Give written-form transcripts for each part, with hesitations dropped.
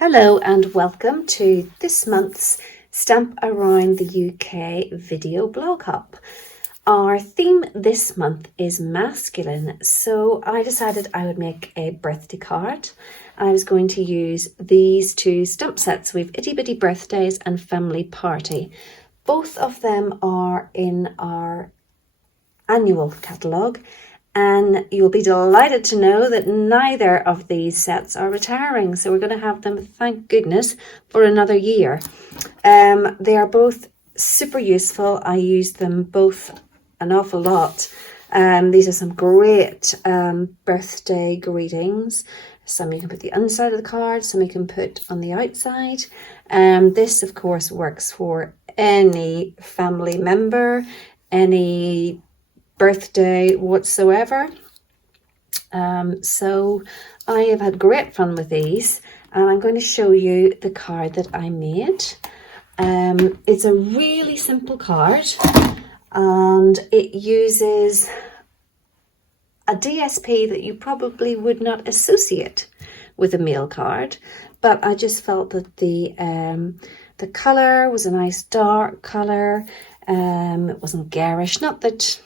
Hello and welcome to this month's Stamp Around the UK video blog hop. Our theme this month is masculine, so I decided I would make a birthday card. I was going to use these two stamp sets. We've Itty Bitty Birthdays and Family Party. Both of them are in our annual catalogue. And you'll be delighted to know that neither of these sets are retiring. So we're going to have them, thank goodness, for another year. They are both super useful. I use them both an awful lot. These are some great birthday greetings. Some you can put the inside of the card, some you can put on the outside. This, of course, works for any family member, any birthday whatsoever. So I have had great fun with these, and I'm going to show you the card that I made. It's a really simple card, and it uses a DSP that you probably would not associate with a mail card, but I just felt that the colour was a nice dark colour. It wasn't garish. Not that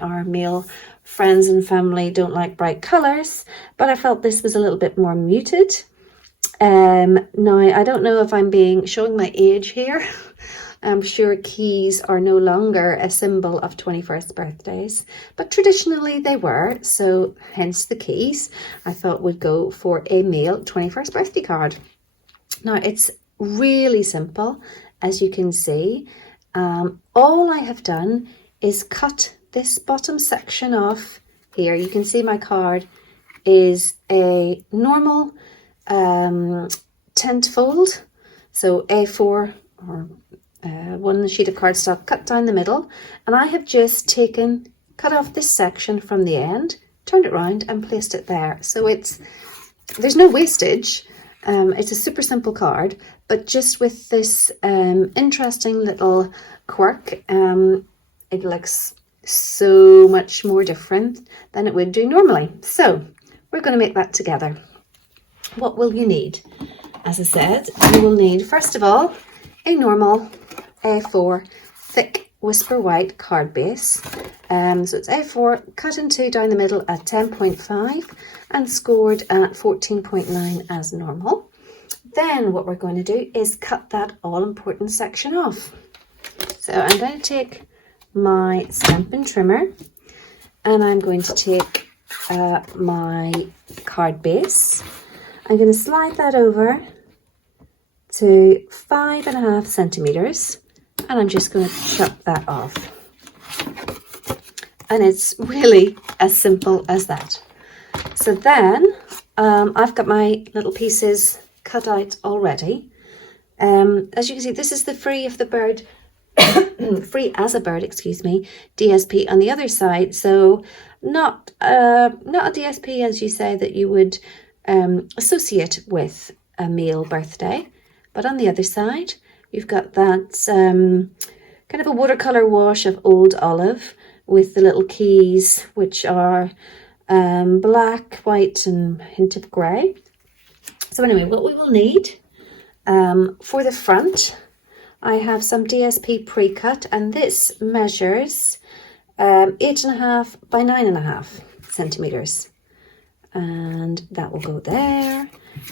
our male friends and family don't like bright colours, but I felt this was a little bit more muted. Now, I don't know if I'm showing my age here. I'm sure keys are no longer a symbol of 21st birthdays, but traditionally they were, so hence the keys. I thought would go for a male 21st birthday card. Now, it's really simple, as you can see. All I have done is cut this bottom section off here. You can see my card is a normal tent fold, so A4 or one sheet of cardstock cut down the middle, and I have just cut off this section from the end, turned it round and placed it there. So there's no wastage. It's a super simple card, but just with this interesting little quirk, it looks so much more different than it would do normally. So we're going to make that together. What will you need? As I said, you will need, first of all, a normal A4 thick Whisper White card base. So it's A4 cut in two down the middle at 10.5 and scored at 14.9 as normal. Then what we're going to do is cut that all important section off. So I'm going to take my Stampin' Trimmer, and I'm going to take my card base. I'm going to slide that over to 5.5 centimeters, and I'm just going to chop that off. And it's really as simple as that. So then I've got my little pieces cut out already. As you can see, this is the free as a bird, excuse me, DSP on the other side. So not a DSP, as you say, that you would associate with a male birthday. But on the other side, you've got that kind of a watercolor wash of Old Olive with the little keys, which are black, white, and a hint of grey. So anyway, what we will need for the front, I have some DSP pre-cut, and this measures 8.5 by 9.5 centimeters. And that will go there.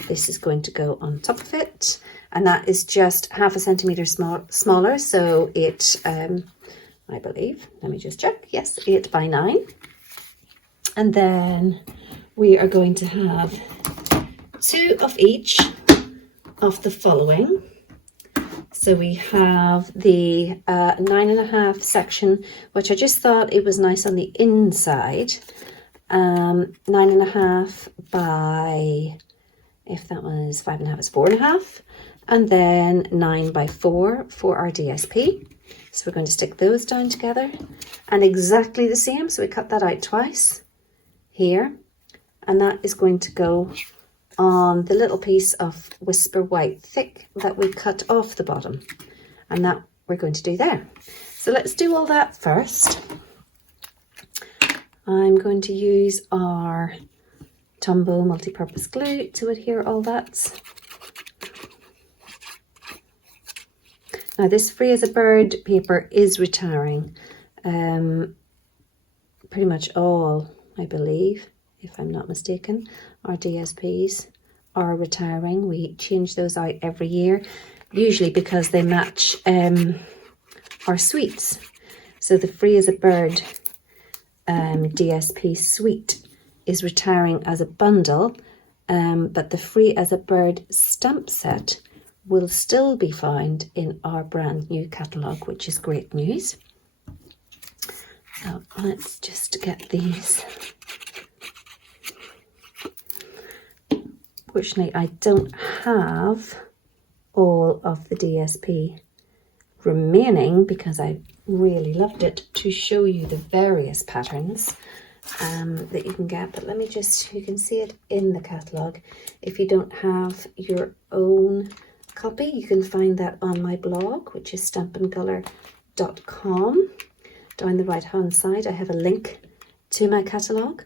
This is going to go on top of it, and that is just 0.5 centimeter smaller, so I believe, let me just check, yes, 8 by 9. And then we are going to have 2 of each of the following. So we have the 9.5 section, which I just thought it was nice on the inside. 9.5 by, if that was 5.5, it's 4.5. And then 9 by 4 for our DSP. So we're going to stick those down together. And exactly the same, so we cut that out twice here. And that is going to go on the little piece of Whisper White thick that we cut off the bottom, and that we're going to do there. So let's do all that first. I'm going to use our Tombow multi-purpose glue to adhere all that Now this Free as a Bird paper is retiring. Pretty much all, I believe, if I'm not mistaken, our DSPs are retiring. We change those out every year, usually because they match our suites. So the Free as a Bird DSP suite is retiring as a bundle, but the Free as a Bird stamp set will still be found in our brand new catalogue, which is great news. So let's just get these. Fortunately, I don't have all of the DSP remaining because I really loved it to show you the various patterns that you can get. But let me just, you can see it in the catalogue. If you don't have your own copy, you can find that on my blog, which is stampandcolour.com. Down the right hand side I have a link to my catalogue,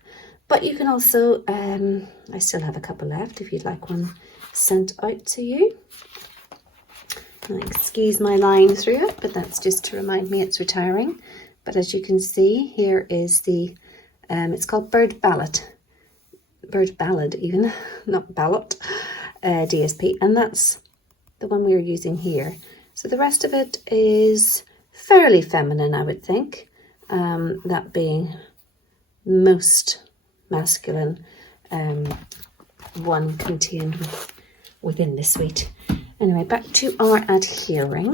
but you can also I still have a couple left if you'd like one sent out to you. Now, excuse my line through it, but that's just to remind me it's retiring. But as you can see, here is the it's called Bird Ballad even, not Ballad, DSP, and that's the one we're using here. So the rest of it is fairly feminine, I would think, that being most masculine one contained within the suite. Anyway, back to our adhering.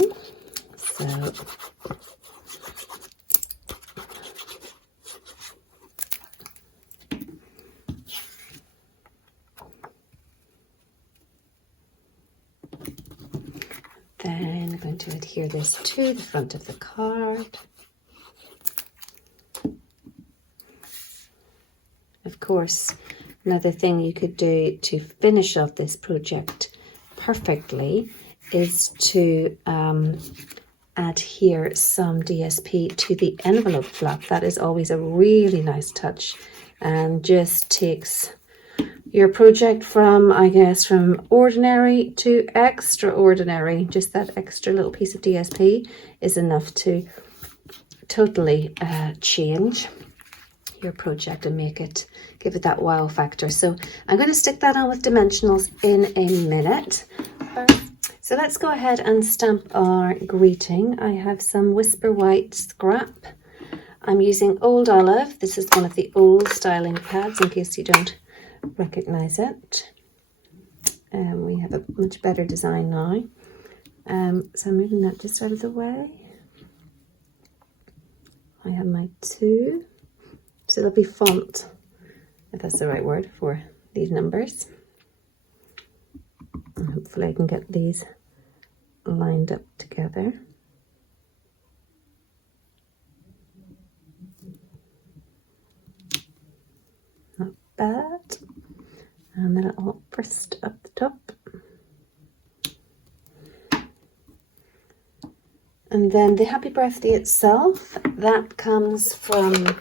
So then I'm going to adhere this to the front of the card. Of course, another thing you could do to finish off this project perfectly is to adhere some DSP to the envelope flap. That is always a really nice touch and just takes your project from, I guess, from ordinary to extraordinary. Just that extra little piece of DSP is enough to totally change your project and give it that wow factor. So I'm going to stick that on with dimensionals in a minute. So let's go ahead and stamp our greeting. I have some Whisper White scrap. I'm using Old Olive. This is one of the old styling pads in case you don't recognize it. We have a much better design now. So I'm moving that just out of the way. I have my 2. So there'll be font, if that's the right word, for these numbers. And hopefully I can get these lined up together. Not bad. And the little burst up the top. And then the happy birthday itself, that comes from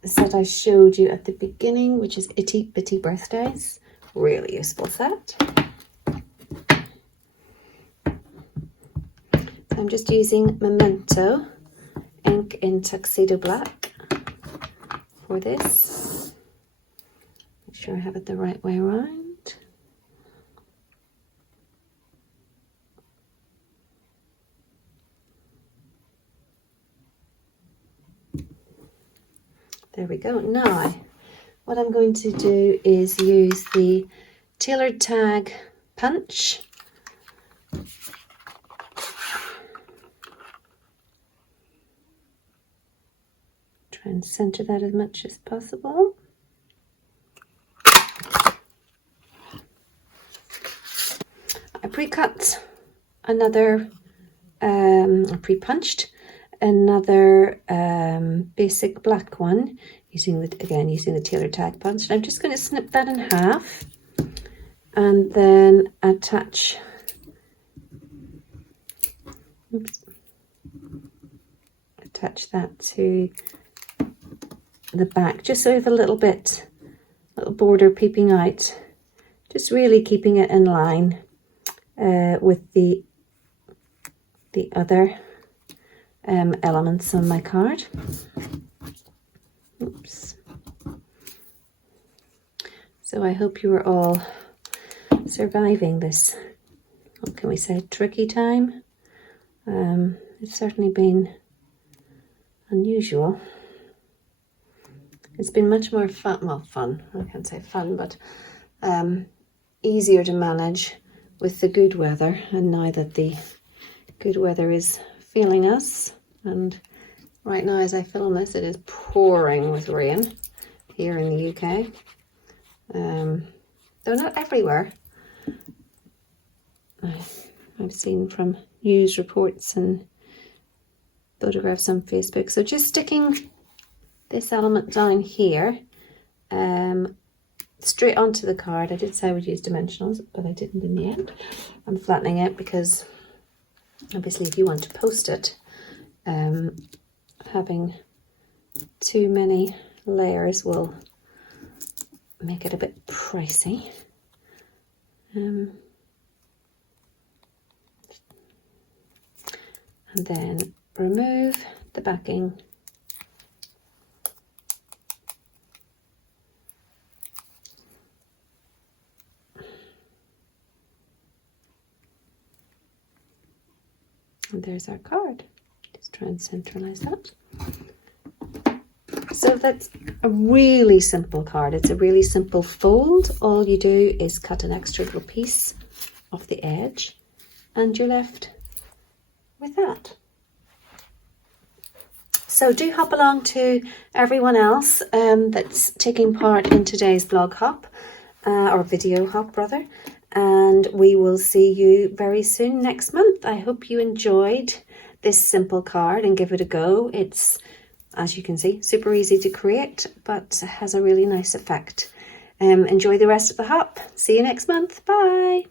the set I showed you at the beginning, which is Itty Bitty Birthdays. Really useful set. So I'm just using Memento ink in Tuxedo Black for this. Make sure I have it the right way around. There we go. Now, what I'm going to do is use the tailored tag punch. Try and center that as much as possible. I pre-cut another, pre-punched another basic black one using the tailored tag punch. And I'm just going to snip that in half and then attach that to the back, just so we have a little border peeping out, just really keeping it in line with the the other elements on my card. Oops. So I hope you are all surviving this, what can we say, tricky time. It's certainly been unusual. It's been much more fun, well, fun, I can't say fun, but easier to manage with the good weather. And now that the good weather is failing us, and right now as I film this, it is pouring with rain here in the UK. Though not everywhere. I've seen from news reports and photographs on Facebook. So just sticking this element down here, straight onto the card. I did say I would use dimensionals, but I didn't in the end. I'm flattening it because obviously if you want to post it, having too many layers will make it a bit pricey. And then remove the backing. And there's our card. Just try and centralize that. So that's a really simple card. It's a really simple fold. All you do is cut an extra little piece off the edge and you're left with that. So do hop along to everyone else that's taking part in today's blog hop, or video hop rather, and we will see you very soon next month. I hope you enjoyed this simple card and give it a go. It's, as you can see, super easy to create, but has a really nice effect. Enjoy the rest of the hop. See you next month. Bye.